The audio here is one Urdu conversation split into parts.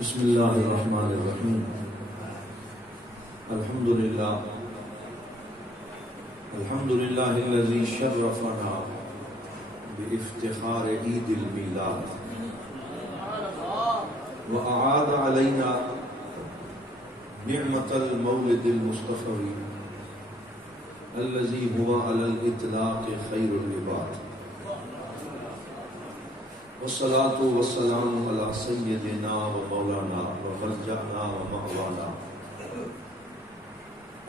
بسم اللہ الرحمن الرحیم الحمد للہ الذی شرفنا بافتخار عید المیلاد وأعاد علینا نعمت المولد المصطفی الذی هو علی الاطلاق خیر العباد والصلاة والسلام على سيدنا ومولانا وملجأنا ومأوانا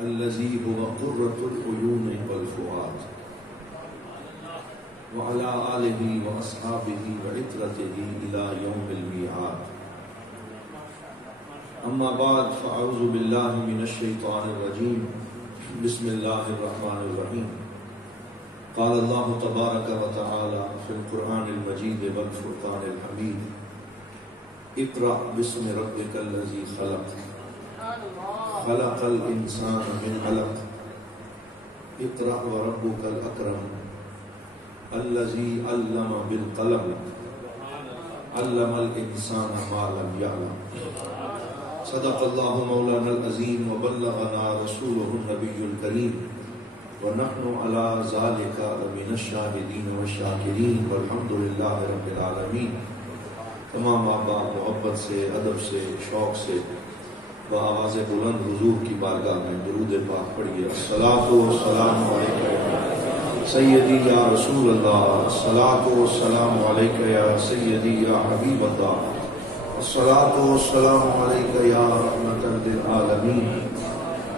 الذي هو قرة العيون والفؤاد وعلى آله وأصحابه وعترته إلى يوم الميعاد. أما بعد فأعوذ بالله من الشيطان الرجيم. بسم الله الرحمن الرحيم. قال الله تبارك وتعالى في القرآن المجيد والفرقان الحميد اقرأ باسم ربك الذي خلق خلق الإنسان من علق اقرأ وربك الأكرم الذي علم بالقلم علم الإنسان ما لم يعلم. صدق الله مولانا العظيم وبلغنا رسوله النبي الكريم ونحن على ذلك من الشاهدين والشاكرين والحمد لله رب العالمين. تمام آباء محبت سے، ادب سے، شوق سے بآواز بلند حضور کی بارگاہ میں درود پاک پڑھیے. الصلاۃ والسلام علیک سیدی یا رسول اللہ، الصلاۃ والسلام علیک یا سیدی یا حبیب اللہ، الصلاۃ والسلام علیک یا رحمۃ للعالمین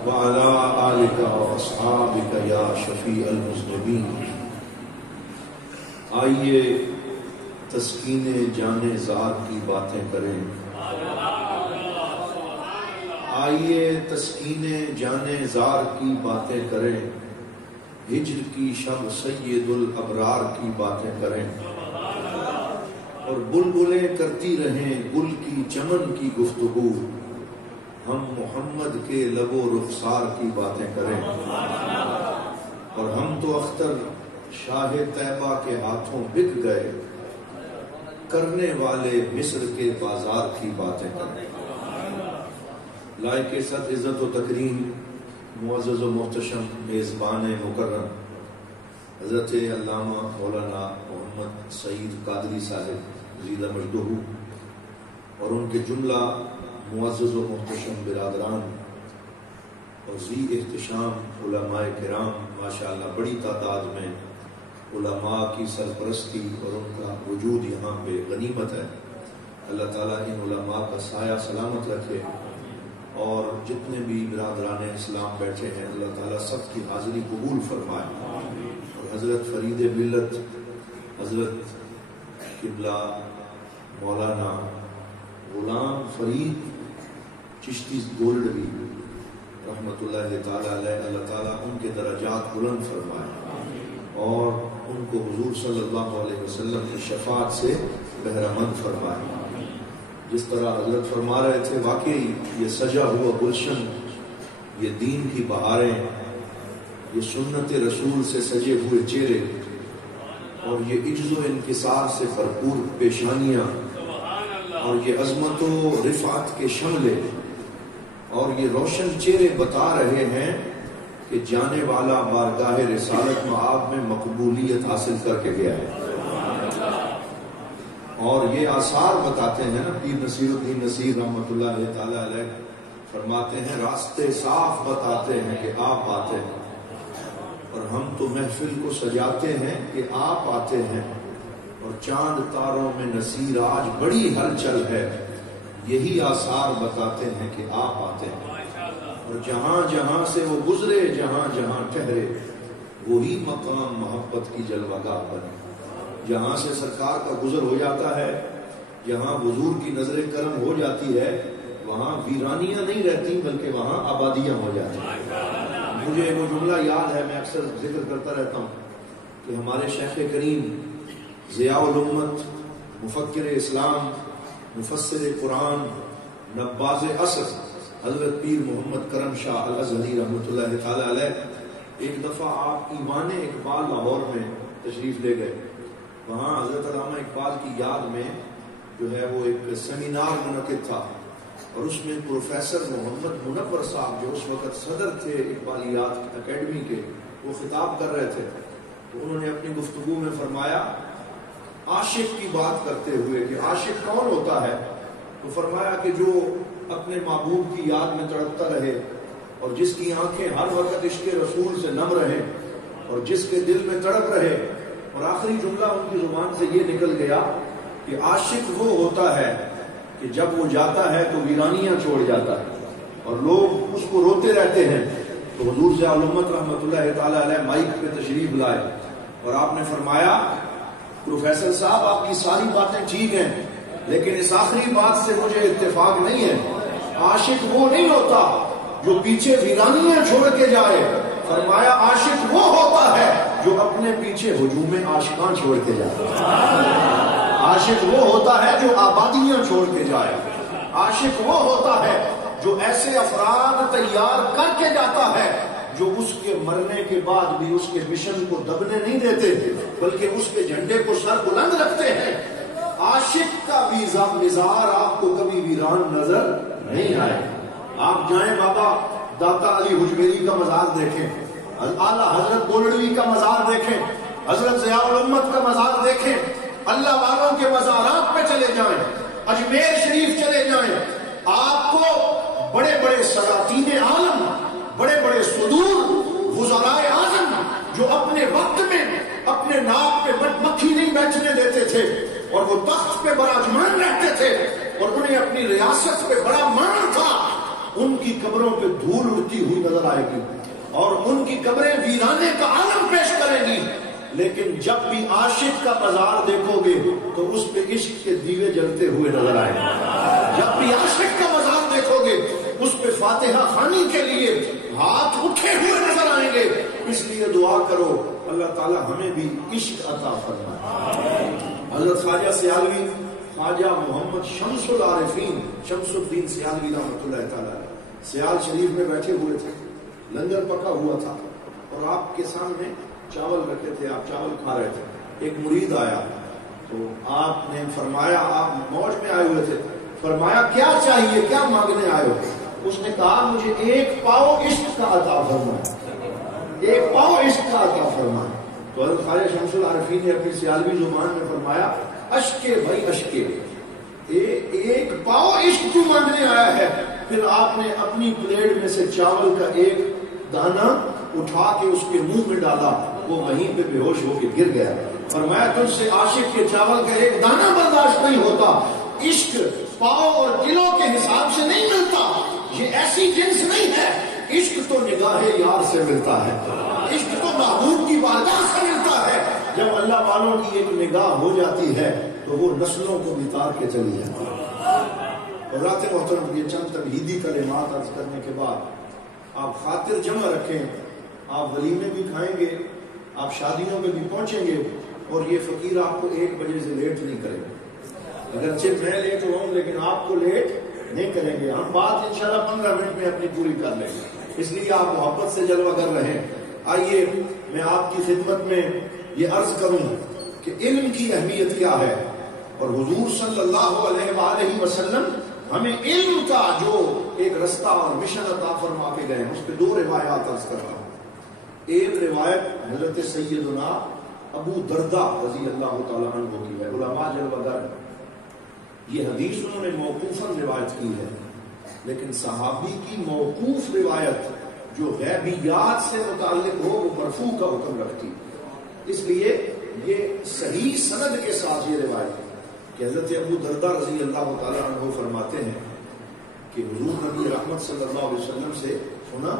وعلى آلك وأصحابك يا شفیع المذنبین. آئیے تسکین جان زار کی باتیں کریں، آئیے تسکین جان زار کی باتیں کریں، ہجر کی شب سید الابرار کی باتیں کریں، اور بلبلیں کرتی رہیں گل کی چمن کی گفتگو، ہم محمد کے لب و رخسار کی باتیں کریں. اور ہم تو اختر شاہ طیبہ کے ہاتھوں بک گئے، کرنے والے مصر کے بازار کی باتیں کریں. لائق صد عزت و تکریم معزز و محتشم میزبان مکرم حضرت علامہ مولانا محمد سعید قادری صاحب زیدہ مجدہ، اور ان کے جملہ معزز و محتشم برادران اور ذی احتشام علماء کرام، ماشاءاللہ بڑی تعداد میں علماء کی سرپرستی اور ان کا وجود یہاں پہ غنیمت ہے. اللہ تعالیٰ ان علماء کا سایہ سلامت رکھے، اور جتنے بھی برادران اسلام بیٹھے ہیں اللہ تعالیٰ سب کی حاضری قبول فرمائے. اور حضرت فرید ملت حضرت قبلہ مولانا غلام فرید چشتی گولڈوی رحمۃ اللہ تعالیٰ علیہ، اللہ تعالیٰ ان کے درجات بلند فرمائے اور ان کو حضور صلی اللہ علیہ وسلم کی شفاعت سے بہرمند فرمائے. جس طرح حضرت فرما رہے تھے، واقعی یہ سجا ہوا گلشن، یہ دین کی بہاریں، یہ سنت رسول سے سجے ہوئے چہرے، اور یہ عجز و انکسار سے بھرپور پیشانیاں، اور یہ عظمت و رفعت کے شملے، اور یہ روشن چہرے بتا رہے ہیں کہ جانے والا بارگاہ رسالت مآب میں مقبولیت حاصل کر کے گیا ہے. اور یہ آثار بتاتے ہیں نا، پیر نصیر الدین نصیر رحمۃ اللہ تعالی علیہ فرماتے ہیں راستے صاف بتاتے ہیں کہ آپ آتے ہیں، اور ہم تو محفل کو سجاتے ہیں کہ آپ آتے ہیں، اور چاند تاروں میں نصیر آج بڑی ہلچل ہے، یہی آثار بتاتے ہیں کہ آپ آتے ہیں. اور جہاں جہاں سے وہ گزرے، جہاں جہاں ٹھہرے، وہی مقام محبت کی جلوہ گاہ بنے. جہاں سے سرکار کا گزر ہو جاتا ہے، جہاں حضور کی نظر کرم ہو جاتی ہے، وہاں ویرانیاں نہیں رہتی بلکہ وہاں آبادیاں ہو جاتی ہیں. مجھے وہ جملہ یاد ہے، میں اکثر ذکر کرتا رہتا ہوں کہ ہمارے شیخ کریم ضیاء الامت، مفکر اسلام، مفسر قرآن، نباز عصر حضرت پیر محمد کرم شاہ الازہری رحمۃ اللہ تعالی علیہ، ایک دفعہ آپ ایوان اقبال لاہور میں تشریف لے گئے. وہاں حضرت علامہ اقبال کی یاد میں جو ہے وہ ایک سیمینار منعقد تھا، اور اس میں پروفیسر محمد منور صاحب جو اس وقت صدر تھے اقبالیات اکیڈمی کے، وہ خطاب کر رہے تھے. تو انہوں نے اپنی گفتگو میں فرمایا عاشق کی بات کرتے ہوئے کہ عاشق کون ہوتا ہے، تو فرمایا کہ جو اپنے محبوب کی یاد میں تڑپتا رہے، اور جس کی آنکھیں ہر وقت عشق رسول سے نم رہے، اور جس کے دل میں تڑپ رہے. اور آخری جملہ ان کی زبان سے یہ نکل گیا کہ عاشق وہ ہوتا ہے کہ جب وہ جاتا ہے تو ویرانیاں چھوڑ جاتا ہے اور لوگ اس کو روتے رہتے ہیں. تو حضور ضیاء الامت رحمۃ اللہ تعالی علیہ مائک پہ تشریف لائے اور آپ نے فرمایا پروفیسر صاحب آپ کی ساری باتیں ٹھیک ہیں، لیکن اس آخری بات سے مجھے اتفاق نہیں ہے. عاشق وہ نہیں ہوتا جو پیچھے ویرانیاں چھوڑ کے جائے. فرمایا عاشق وہ ہوتا ہے جو اپنے پیچھے ہجوم عاشقاں چھوڑ کے جائے. عاشق وہ ہوتا ہے جو آبادیاں چھوڑ کے جائے. عاشق وہ ہوتا ہے جو ایسے افراد تیار کر کے جاتا ہے جو اس کے مرنے کے بعد بھی اس کے مشن کو دبنے نہیں دیتے، بلکہ اس کے جھنڈے کو سر بلند رکھتے ہیں. عاشق کا مزار آپ کو کبھی ویران نظر نہیں آئے. آپ جائیں بابا داتا علی حجویری کا مزار دیکھیں، اعلیٰ حضرت گولڑوی کا مزار دیکھیں، حضرت ضیاء الامت کا مزار دیکھیں، اللہ والوں کے مزارات پہ چلے جائیں، اجمیر شریف چلے جائیں، آپ کو بڑے بڑے سلاطین عالم، بڑے بڑے صدور، وزرائے اعظم جو اپنے وقت میں اپنے ناک پہ مکھی نہیں بیٹھنے دیتے تھے اور وہ تخت پہ براجمان رہتے تھے اور انہیں اپنی ریاست پہ بڑا مان تھا، ان کی قبروں پہ دھول اڑتی ہوئی نظر آئے گی اور ان کی قبریں ویرانے کا عالم پیش کریں گی. لیکن جب بھی عاشق کا بازار دیکھو گے تو اس پہ عشق کے دیوے جلتے ہوئے نظر آئیں گے. جب بھی عاشق کا بازار دیکھو گے اس پہ فاتحہ خوانی کے لیے ہاتھ اٹھے ہوئے نظر آئیں گے. اس لیے دعا کرو اللہ تعالی ہمیں بھی عشق عطا فرمائے. حضرت خواجہ سیالوی، خواجہ محمد شمس العارفین شمس الدین سیالوی رحمۃ اللہ تعالی سیال شریف میں بیٹھے ہوئے تھے، لنگر پکا ہوا تھا اور آپ کے سامنے چاول رکھے تھے، آپ چاول کھا رہے تھے. ایک مرید آیا تو آپ نے فرمایا، آپ موج میں آئے ہوئے تھے، فرمایا کیا چاہیے، کیا مانگنے آئے ہو؟ اس نے کہا مجھے ایک پاؤ عشق کا عطا فرمائے، ایک پاؤ عشق کا عطا فرمائے. تو حضرت خواجہ شمس العارفین نے اپنی سیالوی زبان میں فرمایا اشکے بھائی اشکے، ایک پاؤ عشق کیوں مانگنے آیا ہے؟ پھر آپ نے اپنی پلیٹ میں سے چاول کا ایک دانہ اٹھا کے اس کے منہ میں ڈالا، وہ وہیں پہ بے ہوش ہو کے گر گیا. فرمایا تجھ سے عاشق کے چاول کا ایک دانہ برداشت نہیں ہوتا. عشق پاؤ اور کلو کے حساب سے نہیں ملتا، یہ ایسی جنس نہیں ہے. عشق تو نگاہ یار سے ملتا ہے، عشق تو محبوب کی بارگاہ سے ملتا ہے. جب اللہ والوں کی ایک نگاہ ہو جاتی ہے تو وہ نسلوں کو بتار کے چلی جاتی ہے. حضرات محترم، یہ چند تمہیدی کلمات عرض کرنے کے بعد آپ خاطر جمع رکھیں، آپ ولیمے بھی کھائیں گے، آپ شادیوں میں بھی پہنچیں گے اور یہ فقیر آپ کو 1 بجے سے لیٹ نہیں کرے گا. اگرچہ میں لیٹ ہوں لیکن آپ کو لیٹ نہیں کریں گے. ہم بات انشاءاللہ 15 منٹ میں اپنی پوری کر لیں گے، اس لیے آپ محبت سے جلوہ کر رہے ہیں. آئیے میں آپ کی خدمت میں یہ عرض کروں کہ علم کی اہمیت کیا ہے، اور حضور صلی اللہ علیہ وآلہ وسلم ہمیں علم کا جو ایک رستہ اور مشن عطا فرما کے گئے. اس پہ 2 روایات عرض کرتا ہوں. ایک روایت حضرت سیدنا ابو دردہ رضی اللہ تعالیٰ عنہ کی ہے، علماء جلوہ گر. یہ حدیث انہوں نے موقوفاً روایت کی ہے، لیکن صحابی کی موقوف روایت جو غیبیات سے متعلق ہو وہ مرفوع کا حکم رکھتی. اس لیے یہ صحیح سند کے ساتھ یہ روایت کہ حضرت ابو دردہ رضی اللہ تعالیٰ عنہ فرماتے ہیں کہ حضور نبی رحمت صلی اللہ علیہ وسلم سے سنا،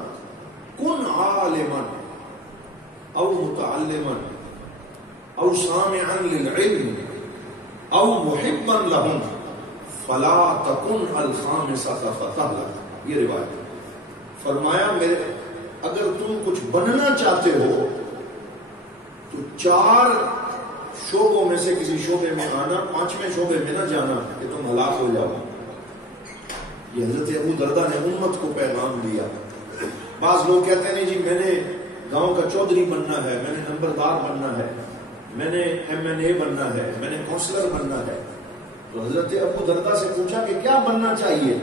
کن عالما او متعلما او سامعا للعلم او محبا لهم فلا تکن الخامسة فتهلك. یہ روایت فرمایا اگر تم کچھ بننا چاہتے ہو تو 4 شعبوں میں سے کسی شعبے میں آنا، 5ویں شعبے میں نہ جانا کہ تم ہلاک ہو جاؤ. یہ حضرت ابو دردہ نے امت کو پیغام دیا. بعض لوگ کہتے ہیں جی میں نے گاؤں کا چودھری بننا ہے، میں نے نمبردار بننا ہے، میں نے MNA بننا ہے، میں نے کونسلر بننا ہے. تو حضرت ابو دردہ سے پوچھا کہ کیا بننا چاہیے؟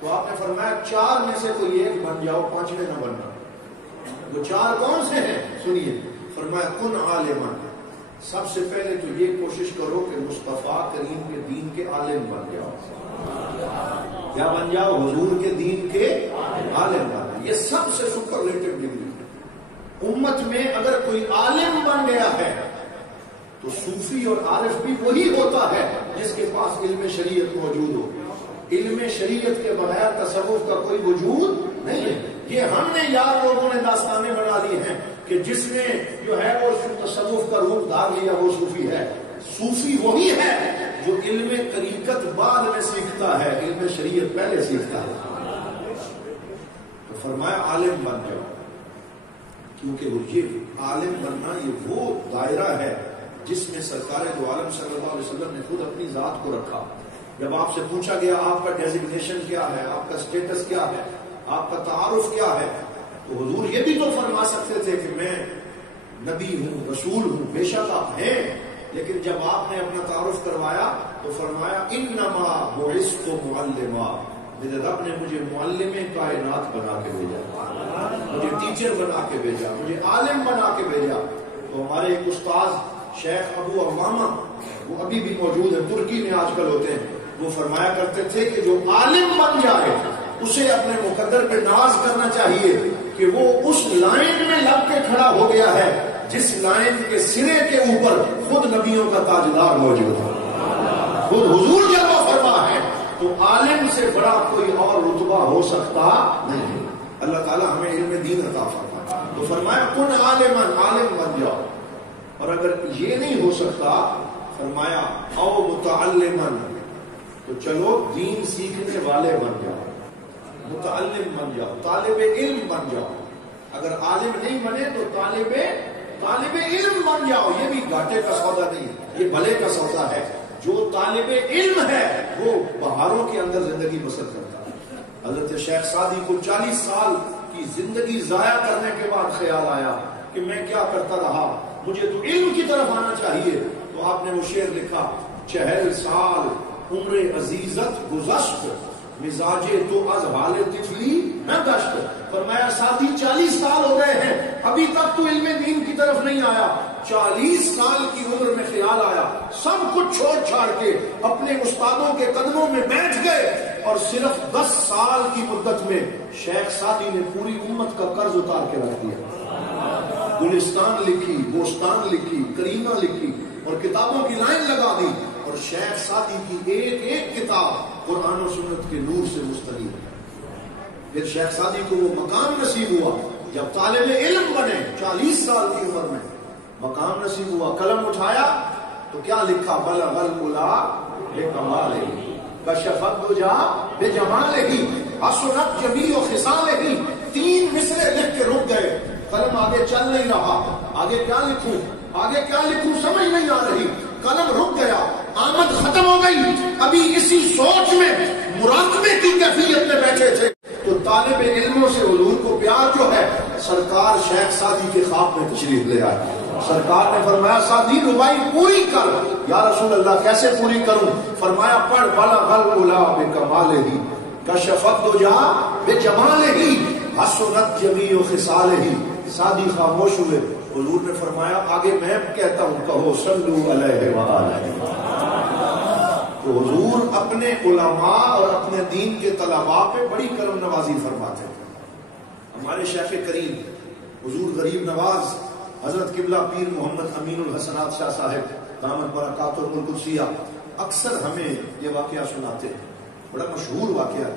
تو آپ نے فرمایا 4 میں سے کوئی ایک بن جاؤ، 5ویں نہ بننا۔ وہ 4 کون سے ہیں سنیے، فرمایا کن عالما، سب سے پہلے تو یہ کوشش کرو کہ مصطفیٰ کریم کے دین کے عالم بن جاؤ۔ کیا بن جاؤ؟ حضور کے دین کے عالم بن جاؤ۔ یہ سب سے سپرلیٹو ڈگری۔ امت میں اگر کوئی عالم بن گیا ہے تو صوفی اور عارف بھی وہی ہوتا ہے جس کے پاس علم شریعت موجود ہو۔ علم شریعت کے بغیر تصوف کا کوئی وجود نہیں ہے۔ یہ ہم نے یار لوگوں نے داستانیں بنا لی ہیں کہ جس نے جو ہے وہ تصوف کا روپ دھار لیا وہ صوفی ہے۔ صوفی وہی ہے جو علم طریقت بعد میں سیکھتا ہے، علم شریعت پہلے سیکھتا ہے۔ تو فرمایا عالم بن جاؤ، کیونکہ یہ عالم بننا یہ وہ دائرہ ہے جس میں سرکار دو عالم صلی اللہ علیہ وسلم نے خود اپنی ذات کو رکھا۔ جب آپ سے پوچھا گیا آپ کا ڈیزگنیشن کیا ہے، آپ کا سٹیٹس کیا ہے، آپ کا تعارف کیا ہے، تو حضور یہ بھی تو فرما سکتے تھے کہ میں نبی ہوں، رسول ہوں، بے شک آپ ہیں، لیکن جب آپ نے اپنا تعارف کروایا تو فرمایا انما بعثت معلما، میرے رب نے مجھے معلم کائنات بنا کے بھیجا، مجھے ٹیچر بنا کے بھیجا، مجھے عالم بنا کے بھیجا۔ تو ہمارے ایک استاذ شیخ ابو امامہ، وہ ابھی بھی موجود ہیں، ترکی میں آج کل ہوتے ہیں، وہ فرمایا کرتے تھے کہ جو عالم بن جائے اسے اپنے مقدر پہ ناز کرنا چاہیے کہ وہ اس لائن میں لگ کے کھڑا ہو گیا ہے جس لائن کے سرے کے اوپر خود نبیوں کا تاجدار موجود ہے، خود حضور جلوہ فرما ہے۔ تو عالم سے بڑا کوئی اور رتبہ ہو سکتا نہیں۔ اللہ تعالیٰ ہمیں علم دین عطا فرمائے۔ تو فرمایا کن عالما، عالم بن جاؤ، اور اگر یہ نہیں ہو سکتا فرمایا او متعلما، تو چلو دین سیکھنے والے بن جاؤ، متعلم بن جاؤ، طالب علم بن جاؤ۔ اگر عالم نہیں بنے تو طالب علم بن جاؤ۔ یہ بھی گھاٹے کا سودا نہیں، یہ بھلے کا سودا ہے۔ جو طالب علم ہے وہ بہاروں کے اندر زندگی بسر کرتا ہے۔ حضرت شیخ سعدی کو 40 سال کی زندگی ضائع کرنے کے بعد خیال آیا کہ میں کیا کرتا رہا، مجھے تو علم کی طرف آنا چاہیے۔ تو آپ نے وہ شعر لکھا، 40 سال عمر عزیزت گزشت، مزاجے تو از حال طفلی نہ گشت۔ فرمایا ساتھی 40 سال ہو گئے ہیں، ابھی تک تو علم دین کی طرف نہیں آیا۔ 40 سال کی عمر میں خیال آیا، سب کچھ چھوڑ چھاڑ کے اپنے استادوں کے قدموں میں بیٹھ گئے، اور صرف 10 سال کی مدت میں شیخ سعدی نے پوری امت کا قرض اتار کے رکھ دیا۔ گلستان لکھی، بوستان لکھی، کریمہ لکھی، اور کتابوں کی لائن لگا دی، اور شیخ سعدی کی ایک ایک کتاب قرآن و سنت کے نور سے مستنیر ہے۔ پھر شیخ سعدی کو وہ مقام نصیب ہوا جب طالب علم بنے، 40 سال کی عمر میں مقام نصیب ہوا، قلم اٹھایا تو کیا لکھا، بلغ العلا بکمالہ، کشف الدجا بجمالہ، حسنت جمیع خصالہ۔ 3 مصرے لکھ کے رک گئے، قلم آگے چل نہیں رہا، آگے کیا لکھوں، آگے کیا لکھوں سمجھ نہیں آ رہی، قلم رک گیا، آمد ختم ہو گئی۔ ابھی اسی سوچ میں مراقبے کی کیفیت میں بیٹھے تھے تو طالب علموں سے حضور کو پیار جو ہے، سرکار شیخ سعدی کے خواب میں تشریف لے آئے۔ سرکار نے فرمایا سعدی ربائی پوری کر۔ یا رسول اللہ کیسے پوری کروں؟ فرمایا پڑھ بلغ العلا بکمالہ، کشف الدجا بجمالہ، حسنت جمیع خصالہ۔ سعدی خاموش ہوئے، حضور نے فرمایا آگے میں کہتا ہوں، کہو صلو علیہ وآلہ۔ تو حضور اپنے علماء اور اپنے دین کے طلباء پہ بڑی کرم نوازی فرماتے ہیں۔ ہمارے شیخ کریم حضور غریب نواز حضرت قبلہ پیر محمد امین الحسنات شاہ صاحب دامت برکاتہ القدسیہ اکثر ہمیں یہ واقعہ سناتے ہیں، بڑا مشہور واقعہ ہے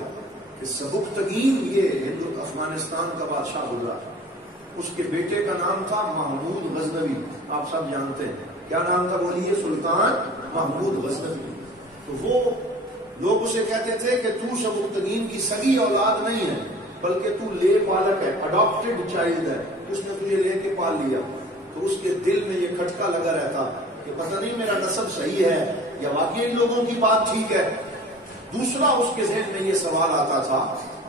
کہ سبکتگین یہ افغانستان کا بادشاہ گزرا، اس کے بیٹے کا نام تھا محمود غزنوی، آپ سب جانتے ہیں کیا نام تھا، بولیے، سلطان محمود غزنوی۔ تو وہ لوگ اسے کہتے تھے کہ تو سبکتگین کی سگی اولاد نہیں ہے بلکہ تو لے پالک ہے، اڈاپٹڈ چائلڈ ہے، اس نے تجھے لے کے پال لیا۔ تو اس کے دل میں یہ کھٹکا لگا رہتا کہ پتہ نہیں میرا نسب صحیح ہے یا واقعی ان لوگوں کی بات ٹھیک ہے۔ دوسرا اس کے ذہن میں یہ سوال آتا تھا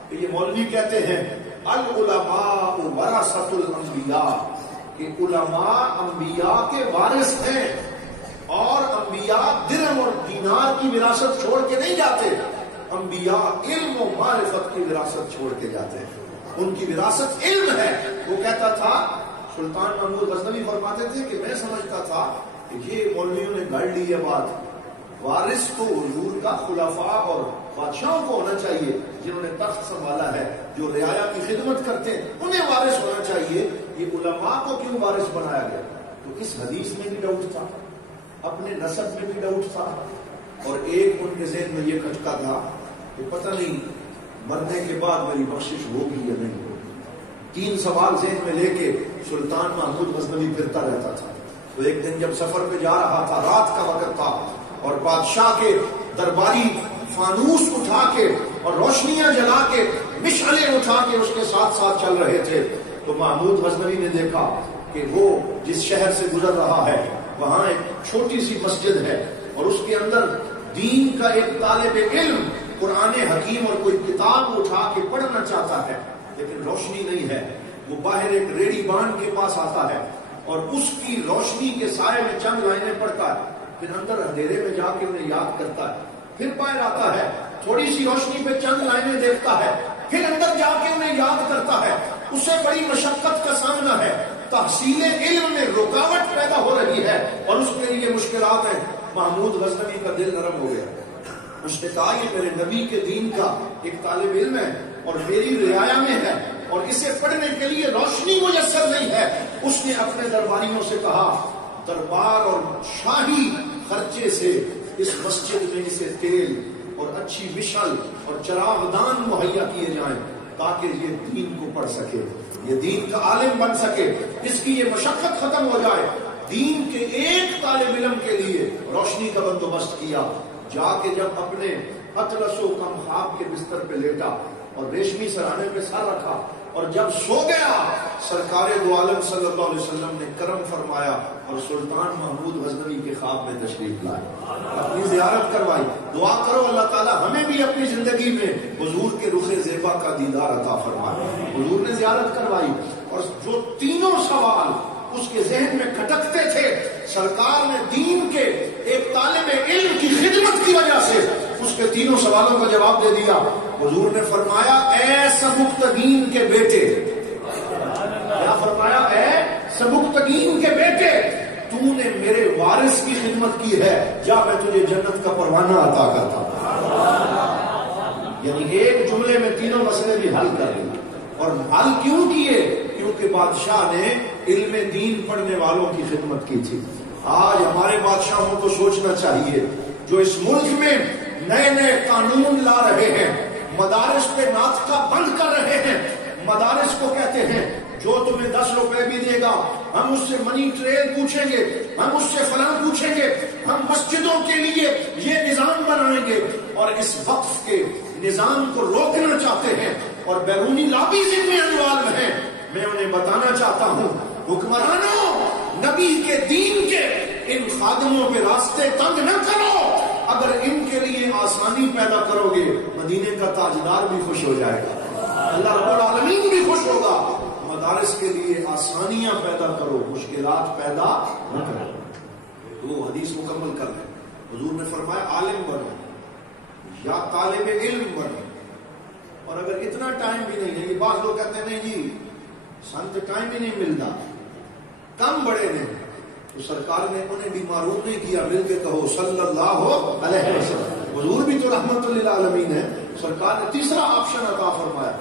کہ یہ مولوی کہتے ہیں العلماء ورثۃ الانبیاء، کہ علماء انبیاء کے وارث ہیں، اور انبیاء درہم اور دینار کی وراثت چھوڑ کے نہیں جاتے، انبیاء علم و معرفت کی وراثت چھوڑ کے جاتے ہیں، ان کی وراثت علم ہے۔ وہ کہتا تھا، سلطان محمود غزنوی فرماتے تھے کہ میں سمجھتا تھا کہ یہ مولویوں نے گھڑ لی یہ بات، وارث تو حضور کا خلفاء اور بادشاہوں کو ہونا چاہیے، جنہوں نے تخت سنبھالا ہے، جو رعایا کی خدمت کرتے ہیں انہیں وارث ہونا چاہیے، یہ علماء کو کیوں وارث بنایا گیا؟ تو اس حدیث میں بھی ڈاؤٹ تھا، اپنے نسب میں بھی ڈاؤٹ تھا، اور ایک ان کے ذہن میں یہ کھٹکا تھا کہ پتہ نہیں مرنے کے بعد میری بخشش ہوگی یا نہیں ہوگی۔ 3 سوال ذہن میں لے کے سلطان محمود غزنوی پھرتا رہتا تھا۔ تو ایک دن جب سفر پہ جا رہا تھا، رات کا وقت تھا، اور بادشاہ کے درباری فانوس اٹھا کے اور روشنیاں جلا کے مشعلیں اٹھا کے اس کے ساتھ ساتھ چل رہے تھے، تو محمود غزنوی نے دیکھا کہ وہ جس شہر سے گزر رہا ہے وہاں ایک چھوٹی سی مسجد ہے، اور اس کے اندر دین کا ایک طالب علم قرآن حکیم اور کوئی کتاب اٹھا کے پڑھنا چاہتا ہے، لیکن روشنی نہیں ہے۔ وہ باہر ایک ریڑی بان کے پاس آتا ہے اور اس کی روشنی کے سائے میں چند لائنیں پڑھتا ہے، پھر اندر اندھیرے میں جا کے انہیں یاد کرتا ہے، پھر باہر آتا ہے، تھوڑی سی روشنی پہ چند لائنیں دیکھتا ہے، پھر اندر جا کے انہیں یاد کرتا ہے۔ اسے بڑی مشقت کا سامنا ہے، تحصیل علم میں رکاوٹ پیدا ہو رہی ہے اور اس کے لیے مشکلات ہیں۔ محمود غزنوی کا دل نرم ہو گیا، اس نے کہا یہ میرے نبی کے دین کا ایک طالب علم ہے اور میری رعایا میں ہے، اور اسے پڑھنے کے لیے روشنی میسر نہیں ہے۔ اس نے اپنے درباریوں سے کہا دربار اور شاہی خرچے سے اس مسجد میں اسے تیل اور اچھی مشعل اور چراغ دان مہیا کیے جائیں تاکہ یہ دین کو پڑھ سکے، یہ دین کا عالم بن سکے، اس کی یہ مشقت ختم ہو جائے۔ دین کے ایک طالب علم کے لیے روشنی کا بندوبست کیا، جا کے جب اپنے اطلس و کم خواب کے بستر پہ لیٹا اور ریشمی سرانے پہ سر رکھا اور جب سو گیا، سرکار دو عالم صلی اللہ علیہ وسلم نے کرم فرمایا اور سلطان محمود غزنوی کے خواب میں تشریف لائے، اپنی زیارت کروائی۔ دعا کرو اللہ تعالیٰ ہمیں بھی اپنی زندگی میں حضور کے رخ زیبا کا دیدار عطا فرمائے۔ حضور نے زیارت کروائی اور جو تینوں سوال اس کے ذہن میں کھٹکتے تھے، سرکار نے دین کے ایک طالب علم کی خدمت کی وجہ سے اس کے تینوں سوالوں کا جواب دے دیا۔ حضور نے فرمایا اے سبکتگین کے بیٹے، کیا فرمایا؟ اے سبکتگین کے بیٹے، تو نے میرے وارث کی خدمت کی ہے، جا میں تجھے جنت کا پروانہ عطا کرتا ہوں۔ یعنی ایک جملے میں تینوں مسئلے بھی حل کر لیے، اور حل کیوں کیے؟ کیونکہ بادشاہ نے علم دین پڑھنے والوں کی خدمت کی تھی۔ آج ہمارے بادشاہوں کو سوچنا چاہیے، جو اس ملک میں نئے نئے قانون لا رہے ہیں، مدارس پہ ناطقہ بند کر رہے ہیں، مدارس کو کہتے ہیں جو تمہیں 10 روپے بھی دے گا ہم اس سے منی ٹریل پوچھیں گے، ہم اس سے فلاں پوچھیں گے، ہم مسجدوں کے لیے یہ نظام بنائیں گے، اور اس وقف کے نظام کو روکنا چاہتے ہیں اور بیرونی لابیز ان میں انوالو ہیں۔ میں انہیں بتانا چاہتا ہوں حکمرانوں، نبی کے دین کے ان خادموں کے راستے تنگ نہ کرو۔ اگر ان کے لیے آسانی پیدا کرو گے، مدینے کا تاجدار بھی خوش ہو جائے گا، اللہ رب العالمین بھی خوش ہوگا۔ مدارس کے لیے آسانیاں پیدا کرو، مشکلات پیدا نہ کرو۔ تو وہ حدیث مکمل کر لیں۔ حضور نے فرمایا عالم بنو یا طالب علم بنو، اور اگر اتنا ٹائم بھی نہیں ہے، یہ بعض لوگ کہتے ہیں نہیں جی سنت ٹائم ہی نہیں ملتا، کم بڑے نے، تو سرکار نے انہیں بھی معروف نہیں کیا، مل کے کہو صلی اللہ علیہ وسلم۔ حضور بھی تو رحمت للعالمین ہے، سرکار نے تیسرا آپشن عطا فرمایا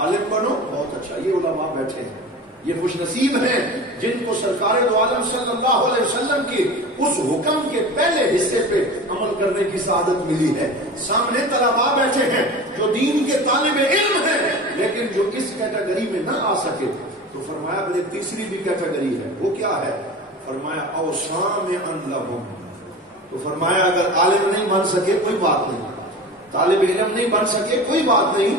عالم بنو۔ بہت اچھا، یہ علماء بیٹھے ہیں، یہ خوش نصیب ہیں جن کو سرکار دو عالم صلی اللہ علیہ وسلم کی اس حکم کے پہلے حصے پہ عمل کرنے کی سعادت ملی ہے۔ سامنے طلباء بیٹھے ہیں جو دین کے طالب علم ہیں، لیکن جو اس کیٹیگری میں نہ آ سکے، تو فرمایا پھر ایک تیسری بھی کیٹیگری ہے، وہ کیا ہے؟ فرمایا اوسام لہم، تو فرمایا اگر عالم نہیں بن سکے کوئی بات نہیں، طالب علم نہیں بن سکے کوئی بات نہیں،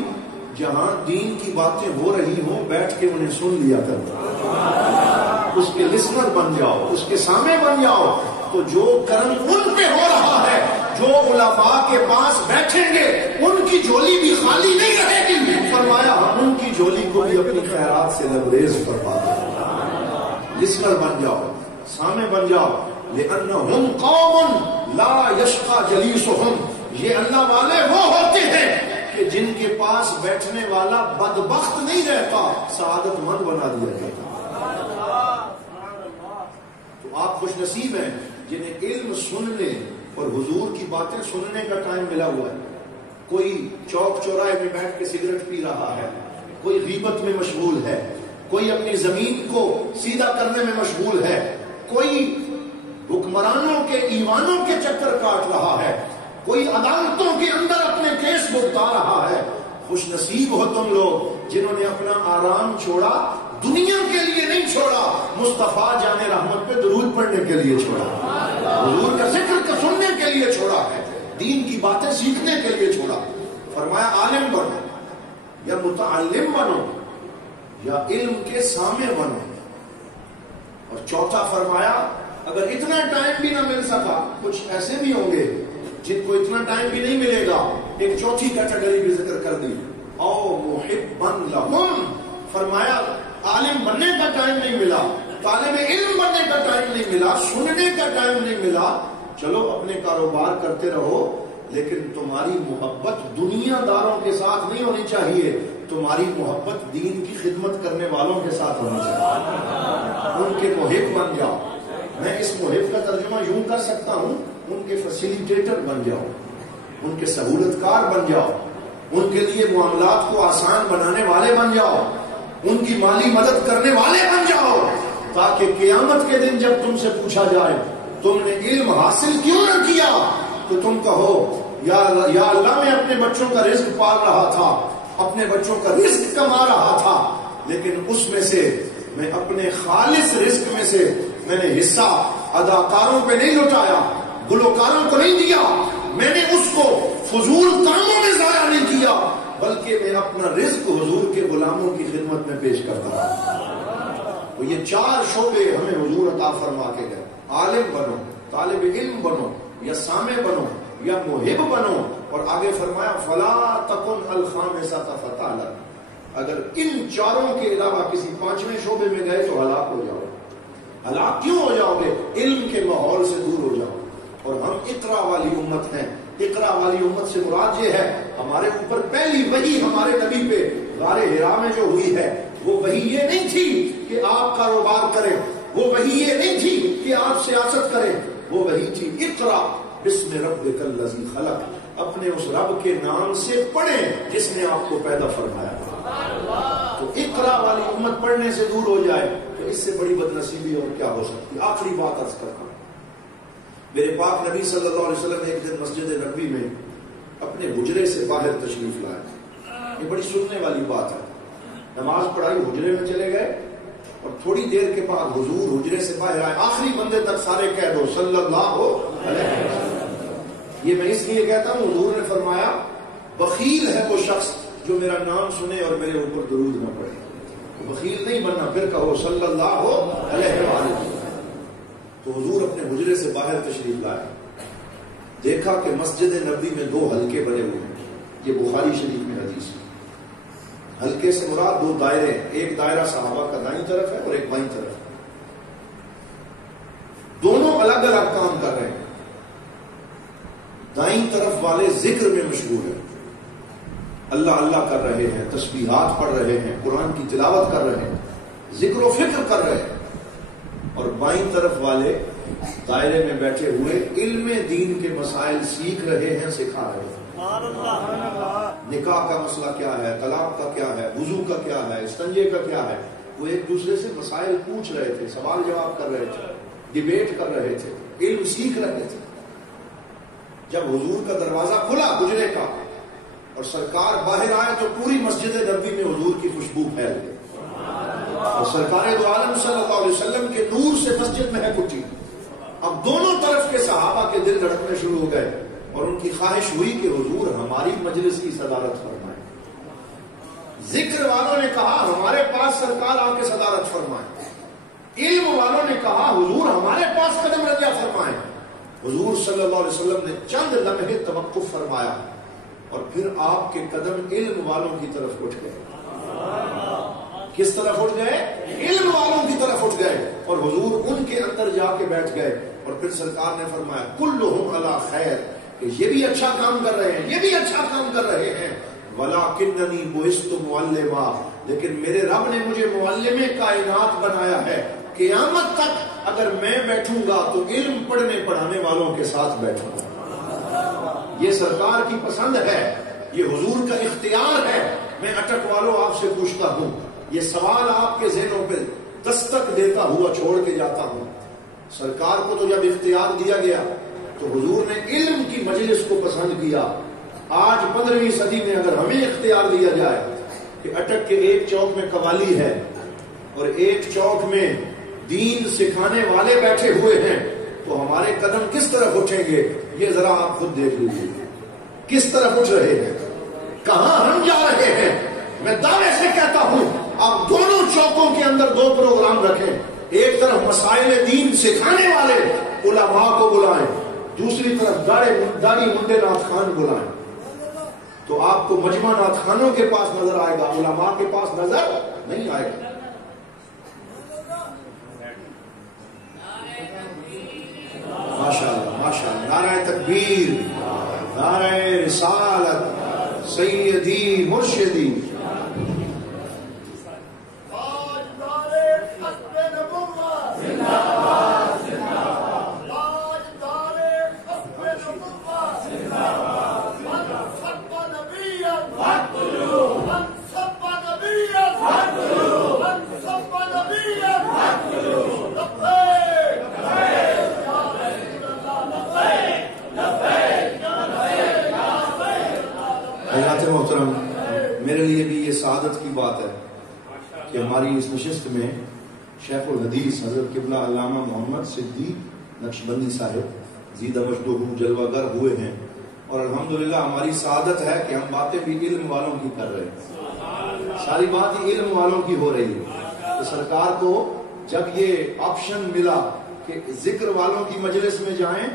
جہاں دین کی باتیں ہو رہی ہوں بیٹھ کے انہیں سن لیا کرو، اس کے لسنر بن جاؤ، اس کے سامنے بن جاؤ، تو جو کرم ان پہ ہو رہا ہے، جو علماء کے پاس بیٹھیں گے ان کی جھولی بھی خالی نہیں رہے گی۔ فرمایا ہم ان کی جھولی کو بھی اپنی خیرات سے لبریز فرما دیں۔ لسنر بن جاؤ، سامنے بن جاؤ، لأنہم قوم لا یشقى جلیسہم، یہ اللہ والے وہ ہوتے ہیں کہ جن کے پاس بیٹھنے والا بدبخت نہیں رہتا، سعادت مند بنا دیا جاتا۔ تو آپ خوش نصیب ہیں جنہیں علم سننے اور حضور کی باتیں سننے کا ٹائم ملا ہوا ہے۔ کوئی چوک چوراہے میں بیٹھ کے سگریٹ پی رہا ہے، کوئی غیبت میں مشغول ہے، کوئی اپنی زمین کو سیدھا کرنے میں مشغول ہے، کوئی حکمرانوں کے ایوانوں کے چکر کاٹ رہا ہے، کوئی عدالتوں کے اندر اپنے کیس بھگتا رہا ہے۔ خوش نصیب ہو تم لوگ جنہوں نے اپنا آرام چھوڑا، دنیا کے لیے نہیں چھوڑا، مصطفیٰ جان رحمت پہ درود پڑھنے کے لیے چھوڑا، حضور کا ذکر کو سننے کے لیے چھوڑا ہے، دین کی باتیں سیکھنے کے لیے چھوڑا۔ فرمایا عالم بنو یا متعلم بنو یا علم کے سامع بنو۔ اور چوتھا فرمایا اگر اتنا ٹائم بھی نہ مل سکا، کچھ ایسے بھی ہوں گے جن کو اتنا ٹائم بھی نہیں ملے گا، ایک چوتھی کیٹیگری بھی ذکر کر دی، او محبا لہم۔ فرمایا عالم بننے کا ٹائم نہیں ملا، طالب علم بننے کا ٹائم نہیں ملا، سننے کا ٹائم نہیں ملا، چلو اپنے کاروبار کرتے رہو، لیکن تمہاری محبت دنیا داروں کے ساتھ نہیں ہونی چاہیے، تمہاری محبت دین کی خدمت کرنے والوں کے ساتھ ہونی چاہیے، ان کے محب بن جاؤ۔ میں اس محب کا ترجمہ یوں کر سکتا ہوں، ان کے فیسیلیٹیٹر بن جاؤ، ان کے سہولت کار بن جاؤ، ان کے لیے معاملات کو آسان بنانے والے بن جاؤ، ان کی مالی مدد کرنے والے بن جاؤ، تاکہ قیامت کے دن جب تم سے پوچھا جائے تم نے علم حاصل کیوں نہ کیا، تو تم کہو یا اللہ میں اپنے بچوں کا رزق پال رہا تھا، اپنے بچوں کا رزق کما رہا تھا، لیکن اس میں سے میں اپنے خالص رزق میں سے میں نے حصہ اداکاروں پہ نہیں لٹایا، گلوکاروں کو نہیں دیا، میں نے اس کو فضول کاموں میں ضائع نہیں کیا، بلکہ میں اپنا رزق حضور کے غلاموں کی خدمت میں پیش کرتا ہوں۔ تو یہ چار شعبے ہمیں حضور عطا فرما کے گئے، عالم بنو، طالب علم بنو، یا سامع بنو، یا محب بنو، اور آگے فرمایا فلا تکن الخامسۃ فتعلم۔ اگر ان چاروں کے علاوہ کسی پانچویں شعبے میں گئے تو ہلاک ہو جاؤ۔ ہلاک کیوں ہو جاؤ گے؟ علم کے ماحول سے دور ہو جاؤ۔ اور ہم اقرا والی امت ہیں، اقرا والی امت سے مراد یہ ہے ہمارے اوپر پہلی وحی ہمارے نبی پہ غار حرا میں جو ہوئی ہے، وہ وحی یہ نہیں تھی کہ آپ کاروبار کریں، وہ وحی یہ نہیں تھی کہ آپ سیاست کریں، وہ وحی تھی اقرا بسم ربک الذی خلق، اپنے اس رب کے نام سے پڑھیں جس نے آپ کو پیدا فرمایا۔ تو اقرا والی امت پڑھنے سے دور ہو جائے تو اس سے بڑی بدنصیبی اور کیا ہو سکتی۔ آخری بات عرض کرتا ہوں، میرے پاک نبی صلی اللہ علیہ وسلم ایک دن مسجد نبوی میں اپنے حجرے سے باہر تشریف لائے۔ یہ بڑی سننے والی بات ہے، نماز پڑھائی، حجرے میں چلے گئے، اور تھوڑی دیر کے بعد حضور حجرے سے باہر آئے، آخری بندے تک سارے کہہ دو صلی اللہ علیہ وسلم۔ یہ میں اس لیے کہتا ہوں، حضور نے فرمایا بخیل ہے وہ شخص جو میرا نام سنے اور میرے اوپر درود نہ پڑے۔ بخیل نہیں بننا، پھر کہو صلی اللہ علیہ وسلم۔ تو حضور اپنے حجرے سے باہر تشریف لائے، دیکھا کہ مسجد نبوی میں دو حلقے بنے ہوئے ہیں، یہ بخاری شریف میں حدیث ہے۔ حلقے سے مراد دو دائرے ہیں، ایک دائرہ صحابہ کا دائیں طرف ہے اور ایک بائیں طرف ہے، دونوں الگ الگ کام کر رہے ہیں۔ دائیں طرف والے ذکر میں مشغول ہیں، اللہ اللہ کر رہے ہیں، تسبیحات پڑھ رہے ہیں، قرآن کی تلاوت کر رہے ہیں، ذکر و فکر کر رہے ہیں، اور بائیں طرف والے دائرے میں بیٹھے ہوئے علم دین کے مسائل سیکھ رہے ہیں، سکھا رہے ہیں۔ نکاح کا مسئلہ کیا ہے، طلاق کا کیا ہے، وضو کا کیا ہے، استنجے کا کیا ہے، وہ ایک دوسرے سے مسائل پوچھ رہے تھے، سوال جواب کر رہے تھے، ڈیبیٹ کر رہے تھے، علم سیکھ رہے تھے۔ جب حضور کا دروازہ کھلا حجرے کا اور سرکار باہر آئے تو پوری مسجد نبوی میں حضور کی خوشبو پھیل گئی، اور سرکار دو عالم صلی اللہ علیہ وسلم کے نور سے مسجد مہک اٹھی۔ اب دونوں طرف کے صحابہ کے دل دھڑکنے شروع ہو گئے، اور ان کی خواہش ہوئی کہ حضور ہماری مجلس کی صدارت فرمائے۔ ذکر والوں نے کہا ہمارے پاس سرکار آ کے صدارت فرمائے، علم والوں نے کہا حضور ہمارے پاس قدم رجع فرمائے۔ حضور صلی اللہ علیہ وسلم نے چند لمحے توقف فرمایا، اور پھر آپ کے قدم علم والوں کی طرف اٹھ گئے۔ کس طرف اٹھ گئے؟ علم والوں کی طرف اٹھ گئے، اور حضور ان کے اندر جا کے بیٹھ گئے. اور پھر سرکار نے فرمایا کلہم علی خیر، کہ یہ بھی اچھا کام کر رہے ہیں، یہ بھی اچھا کام کر رہے ہیں. وَلَٰكِنَّنِي بُعِثْتُ مُعَلِّمًا، لیکن میرے رب نے مجھے معلم کائنات بنایا ہے. قیامت تک اگر میں بیٹھوں گا تو علم پڑھنے پڑھانے والوں کے ساتھ بیٹھوں گا. یہ سرکار کی پسند ہے، یہ حضور کا اختیار ہے. میں اٹک والوں آپ سے پوچھتا ہوں، یہ سوال آپ کے ذہنوں پہ دستک دیتا ہوا چھوڑ کے جاتا ہوں. سرکار کو تو جب اختیار دیا گیا تو حضور نے علم کی مجلس کو پسند کیا. آج 15ویں صدی میں اگر ہمیں اختیار دیا جائے کہ اٹک کے ایک چوک میں قوالی ہے اور ایک چوک میں دین سکھانے والے بیٹھے ہوئے ہیں، تو ہمارے قدم کس طرف اٹھیں گے یہ ذرا آپ خود دیکھ لیجیے. کس طرف اٹھ رہے ہیں، کہاں ہم جا رہے ہیں. میں دعوے سے کہتا ہوں آپ دونوں چوکوں کے اندر 2 پروگرام رکھیں. ایک طرف مسائل دین سکھانے والے علماء کو بلائیں، دوسری طرف داڑھی منڈے نعت خان بلائیں. تو آپ کو مجمع نعت خانوں کے پاس نظر آئے گا، علماء کے پاس نظر نہیں آئے گا. ماشاءاللہ ماشاءاللہ. نعرہ تکبیر، نعرہ رسالت، سیدی مرشدی. میرے لیے بھی یہ سعادت کی بات ہے کہ ہماری اس نشست میں شیخ الحدیث حضرت قبلہ علامہ محمد صدیق نقشبندی صاحب زیدہ مجدہ جلوہ گر ہوئے ہیں، اور الحمدللہ ہماری سعادت ہے کہ ہم باتیں بھی علم والوں کی کر رہے ہیں. ساری بات ہی علم والوں کی ہو رہی ہے. تو سرکار کو جب یہ آپشن ملا کہ ذکر والوں کی مجلس میں جائیں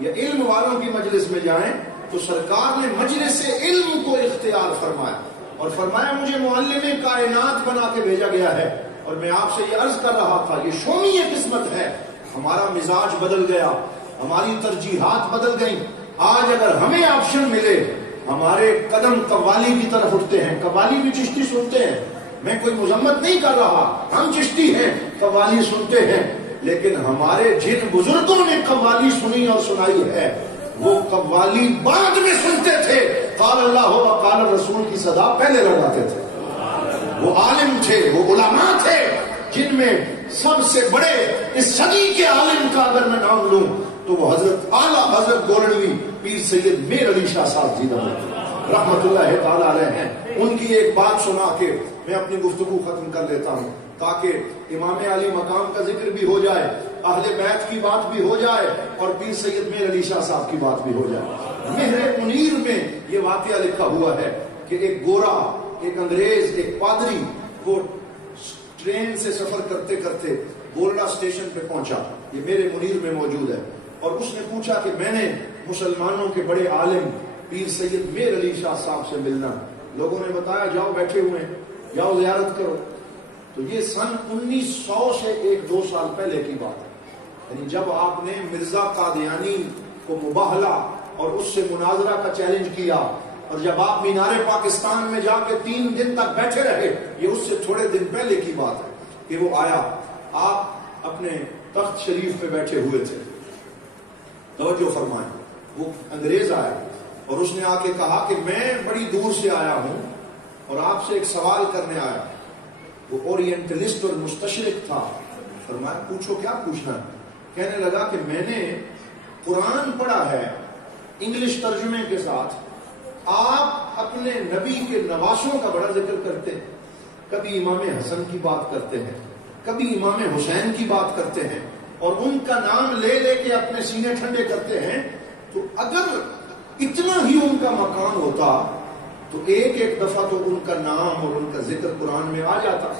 یا علم والوں کی مجلس میں جائیں، تو سرکار نے مجلس علم کو اختیار فرمایا اور فرمایا مجھے معلم کائنات بنا کے بھیجا گیا ہے. اور میں آپ سے یہ عرض کر رہا تھا، یہ شومی قسمت ہے. ہمارا مزاج بدل گیا، ہماری ترجیحات بدل گئیں. آج اگر ہمیں آپشن ملے، ہمارے قدم قوالی کی طرف اٹھتے ہیں. قوالی بھی چشتی سنتے ہیں، میں کوئی مذمت نہیں کر رہا، ہم چشتی ہیں، قوالی سنتے ہیں. لیکن ہمارے جن بزرگوں نے قوالی سنی اور سنائی ہے، وہ قوالی بعد میں سنتے تھے. قال اللہ و قال رسول کی صدا پہلے لگاتے تھے. وہ عالم تھے، وہ علماء تھے، جن میں سب سے بڑے اس صدی کے عالم کا اگر میں نام لوں تو وہ حضرت اعلیٰ حضرت گولڑوی پیر سید میر علی شاہ صاحب جی رحمت اللہ تعالی علیہ ہیں. ان کی ایک بات سنا کے میں اپنی گفتگو ختم کر لیتا ہوں، تاکہ امام علی مقام کا ذکر بھی ہو جائے، اہل بیت کی بات بھی ہو جائے، اور پیر سید میر علی شاہ صاحب کی بات بھی ہو جائے. مہر منیر میں یہ واقعہ لکھا ہوا ہے کہ ایک گورا، ایک انگریز، ایک پادری، وہ ٹرین سے سفر کرتے کرتے بولڈا اسٹیشن پہ پہنچا. یہ میرے منیر میں موجود ہے. اور اس نے پوچھا کہ میں نے مسلمانوں کے بڑے عالم پیر سید میر علی شاہ صاحب سے ملنا. لوگوں نے بتایا جاؤ بیٹھے ہوئے ہیں، جاؤ زیارت کرو. تو یہ سن 1900 سے 1-2 سال پہلے کی بات ہے. یعنی جب آپ نے مرزا قادیانی کو مباہلہ اور اس سے مناظرہ کا چیلنج کیا، اور جب آپ مینار پاکستان میں جا کے 3 دن تک بیٹھے رہے، یہ اس سے تھوڑے دن پہلے کی بات ہے کہ وہ آیا. آپ اپنے تخت شریف پہ بیٹھے ہوئے تھے. توجہ فرمائیں، وہ انگریز آیا اور اس نے آ کے کہا کہ میں بڑی دور سے آیا ہوں اور آپ سے ایک سوال کرنے آیا. وہ اورینٹلسٹ اور مستشرق تھا. فرمایا پوچھو کیا پوچھنا ہے. کہنے لگا کہ میں نے قرآن پڑھا ہے انگلش ترجمے کے ساتھ. آپ اپنے نبی کے نواسوں کا بڑا ذکر کرتے ہیں، کبھی امام حسن کی بات کرتے ہیں، کبھی امام حسین کی بات کرتے ہیں، اور ان کا نام لے لے کے اپنے سینے ٹھنڈے کرتے ہیں. تو اگر اتنا ہی ان کا مقام ہوتا تو ایک ایک دفعہ تو ان کا نام اور ان کا ذکر قرآن میں آ جاتا.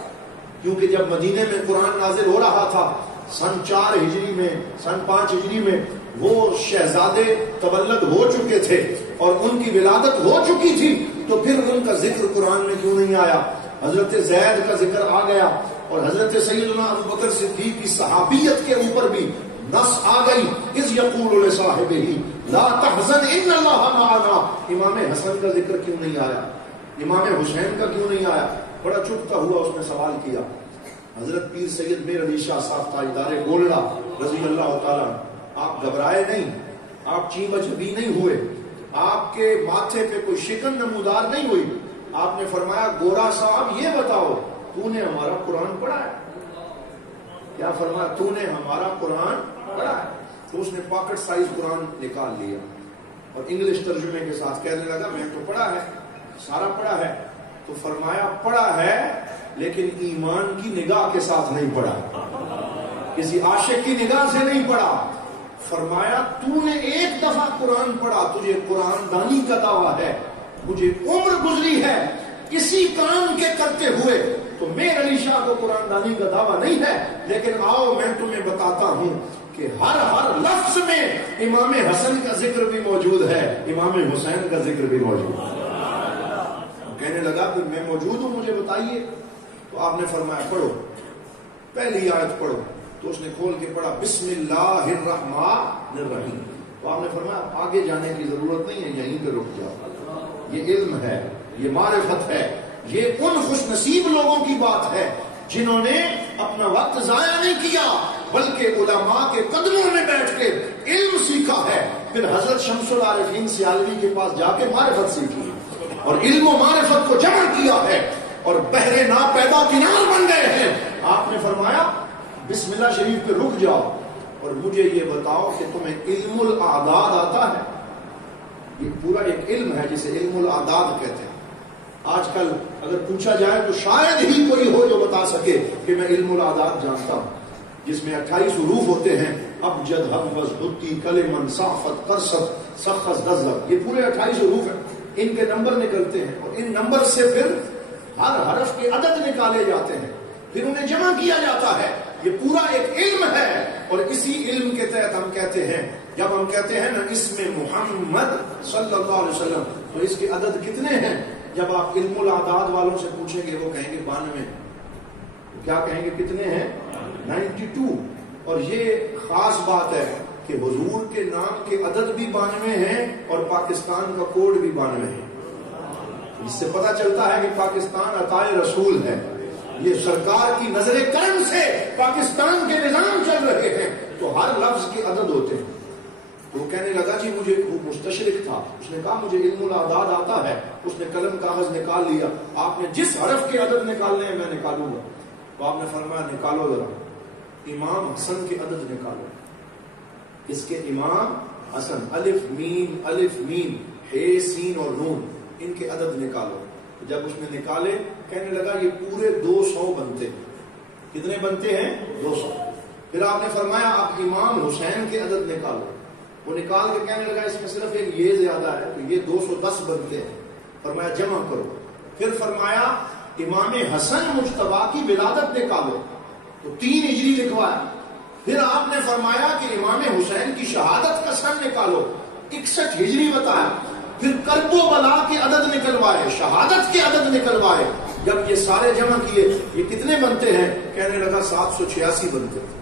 کیونکہ جب مدینے میں قرآن نازل ہو رہا تھا سن 4 ہجری میں، سن 5 ہجری میں، وہ شہزادے تولد ہو چکے تھے اور ان کی ولادت ہو چکی تھی. تو پھر ان کا کا ذکر قرآن میں کیوں نہیں آیا؟ حضرت زید کا ذکر آ گیا، اور حضرت سیدنا ابو بکر صدیق کی صحابیت کے اوپر بھی نص آ گئی، اذ یقول لصاحبہ لا تحزن ان اللہ معنا۔ امام حسن کا ذکر کیوں نہیں آیا؟ امام حسین کا کیوں نہیں آیا؟ بڑا چپتا ہوا اس نے سوال کیا۔ حضرت پیر سید میر علی شاہ صاحب تاجدار گولڑا رضی اللہ تعالیٰ، آپ گھبرائے نہیں، آپ چین بچبی نہیں ہوئے، آپ کے ماتھے پہ کوئی شکن نمودار نہیں ہوئی۔ آپ نے فرمایا گورا صاحب یہ بتاؤ تو نے ہمارا قرآن پڑھا ہے؟ کیا فرمایا؟ تو نے ہمارا قرآن پڑھا ہے؟ تو اس نے پاکٹ سائز قرآن نکال لیا اور انگلش ترجمے کے ساتھ کہنے لگا میں تو پڑھا ہے، سارا پڑھا ہے۔ تو فرمایا پڑھا ہے لیکن ایمان کی نگاہ کے ساتھ نہیں پڑھا، کسی عاشق کی نگاہ سے نہیں پڑھا۔ فرمایا تو نے ایک دفعہ قرآن پڑھا، تجھے قرآن دانی کا دعویٰ ہے، مجھے عمر گزری ہے کسی کام کے کرتے ہوئے، تو میر علی شاہ کو قرآن دانی کا دعویٰ نہیں ہے، لیکن آؤ میں تمہیں بتاتا ہوں کہ ہر لفظ میں امام حسن کا ذکر بھی موجود ہے، امام حسین کا ذکر بھی موجود ہے۔ کہنے لگا کہ میں موجود ہوں، مجھے بتائیے۔ تو آپ نے فرمایا پڑھو، پہلی آیت پڑھو۔ تو اس نے کھول کے پڑھا بسم اللہ الرحمن الرحیم۔ تو آپ نے فرمایا آگے جانے کی ضرورت نہیں ہے، یہیں پہ رک جاؤ، یہ علم ہے، یہ معرفت ہے، یہ ان خوش نصیب لوگوں کی بات ہے جنہوں نے اپنا وقت ضائع نہیں کیا بلکہ علماء کے قدموں میں بیٹھ کے علم سیکھا ہے، پھر حضرت شمس العارفین سیالوی کے پاس جا کے معرفت سیکھی اور علم و معرفت کو جمع کیا ہے اور بحر ناپیدا کنار بن گئے ہیں۔ آپ نے فرمایا بسم اللہ شریف پہ رک جاؤ اور مجھے یہ بتاؤ کہ تمہیں علم الاعداد آتا ہے؟ یہ پورا ایک علم ہے جسے علم الاعداد کہتے ہیں۔ آج کل اگر پوچھا جائے تو شاید ہی کوئی ہو جو بتا سکے کہ میں علم الاعداد جانتا ہوں، جس میں 28 حروف ہوتے ہیں، ابجد حمز ہتی کلمن صافت قرصت سخص دزب، یہ پورے 28 حروف ہیں، ان کے نمبر نکلتے ہیں اور ان نمبر سے پھر ہر حرف کے عدد نکالے جاتے ہیں، پھر انہیں جمع کیا جاتا ہے۔ یہ پورا ایک علم ہے اور اسی علم کے تحت ہم کہتے ہیں، جب ہم کہتے ہیں نا اسم محمد صلی اللہ علیہ وسلم، تو اس کے عدد کتنے ہیں؟ جب آپ علم الاعداد والوں سے پوچھیں گے وہ کہیں گے 92، کیا کہیں گے کتنے ہیں؟ 92۔ اور یہ خاص بات ہے کہ حضور کے نام کے عدد بھی 92 ہیں اور پاکستان کا کوڈ بھی 92 ہے۔ اس سے پتہ چلتا ہے کہ پاکستان عطائے رسول ہے، یہ سرکار کی نظر کرم سے پاکستان کے نظام چل رہے ہیں، تو ہر لفظ کے عدد ہوتے ہیں۔ تو وہ کہنے لگا جی مجھے، وہ مستشرق تھا، اس نے کہا مجھے علم الاعداد آتا ہے۔ اس نے قلم کاغذ نکال لیا، آپ نے جس حرف کے عدد نکالنے ہیں میں نکالوں گا۔ تو آپ نے فرمایا نکالو ذرا، امام حسن کے عدد نکالو، اس کے امام حسن، الف میم ہے سین اور نون، ان کے عدد نکالو۔ جب اس نے نکالے کہنے لگا یہ پورے 200 بنتے ہیں۔ کتنے بنتے ہیں؟ 200۔ پھر آپ نے فرمایا آپ امام حسین کے عدد نکالو، وہ نکال کے کہنے لگا اس میں صرف ایک یہ زیادہ ہے تو یہ 210 بنتے ہیں۔ فرمایا جمع کرو۔ پھر فرمایا امام حسن مجتبی کی ولادت نکالو، تو 3 ہجری لکھوایا۔ پھر آپ نے فرمایا کہ امام حسین کی شہادت کا سن نکالو، 61 ہجری بتایا۔ پھر کرب و بلا کے عدد نکلوائے، شہادت کے عدد نکلوائے۔ جب یہ سارے جمع کیے یہ کتنے بنتے ہیں؟ کہنے لگا 786 بنتے ہیں۔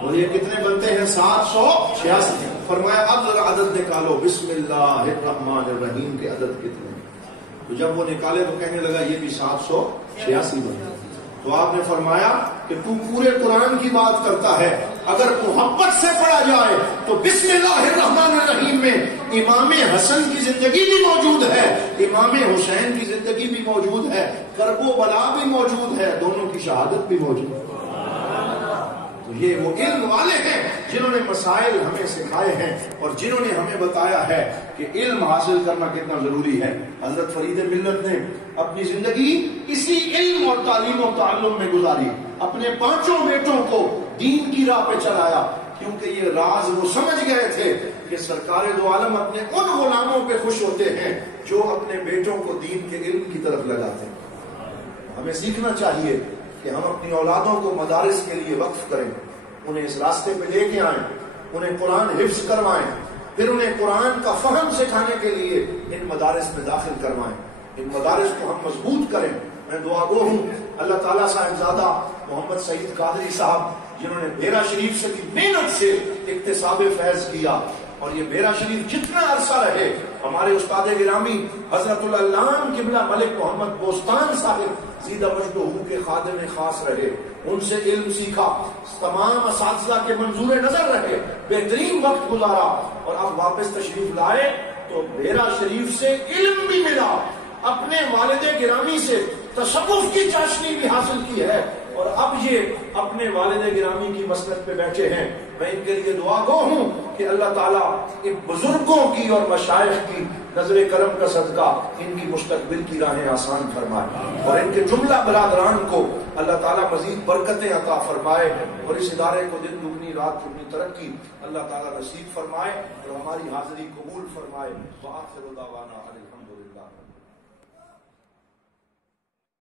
اور یہ کتنے بنتے ہیں؟ 786۔ فرمایا اب ذرا عدد نکالو، بسم اللہ الرحمن الرحیم کے عدد کتنے ہیں؟ تو جب وہ نکالے تو کہنے لگا یہ بھی 786 بنتے ہیں۔ تو آپ نے فرمایا کہ تو پورے قرآن کی بات کرتا ہے، اگر محبت سے پڑھا جائے تو بسم اللہ الرحمن الرحیم میں امام حسن کی زندگی بھی موجود ہے، امام حسین کی زندگی بھی موجود ہے، کرب و بلا بھی موجود ہے، دونوں کی شہادت بھی موجود ہے۔ تو یہ وہ علم والے ہیں جنہوں نے مسائل ہمیں سکھائے ہیں اور جنہوں نے ہمیں بتایا ہے کہ علم حاصل کرنا کتنا ضروری ہے۔ حضرت فرید ملت نے اپنی زندگی اسی علم اور تعلیم و تعلم میں گزاری، اپنے 5 بیٹوں کو دین کی راہ پہ چلایا، کیونکہ یہ راز وہ سمجھ گئے تھے کہ سرکار دو عالم اپنے ان غلاموں پہ خوش ہوتے ہیں جو اپنے بیٹوں کو دین کے علم کی طرف لگاتے ہیں۔ ہمیں سیکھنا چاہیے کہ ہم اپنی اولادوں کو مدارس کے لیے وقف کریں، انہیں اس راستے پہ لے کے آئیں، انہیں قرآن حفظ کروائیں، پھر انہیں قرآن کا فہم سکھانے کے لیے ان مدارس میں داخل کروائیں۔ ان مدارس کو ہم مضبوط کریں. میں دعا گو ہوں اللہ تعالیٰ صاحبزادہ محمد سعید قادری صاحب جنہوں نے بیرا شریف سے کی محنت سے اکتساب فیض کیا، اور یہ بیرا شریف جتنا عرصہ رہے ہمارے استاد گرامی حضرت العلام قبلہ ملک محمد بوستان صاحب زیدہ مجدہ کے خادم خاص رہے، ان سے علم سیکھا، تمام اساتذہ کے منظور نظر رہے، بہترین وقت گزارا، اور اب واپس تشریف لائے تو بیرا شریف سے علم بھی ملا، اپنے والد گرامی سے تصوف کی چاشنی بھی حاصل کی ہے، اور اب یہ اپنے والد گرامی کی مسند پہ بیٹھے ہیں. میں ان کے لیے دعا گو ہوں کہ اللہ تعالیٰ ان بزرگوں کی اور مشائخ کی نظر کرم کا صدقہ ان کی مستقبل کی راہیں آسان فرمائے، اور ان کے جملہ برادران کو اللہ تعالیٰ مزید برکتیں عطا فرمائے، اور اس ادارے کو دن دگنی رات دگنی ترقی اللہ تعالیٰ نصیب فرمائے، اور ہماری حاضری قبول فرمائے. وآخر دعوانا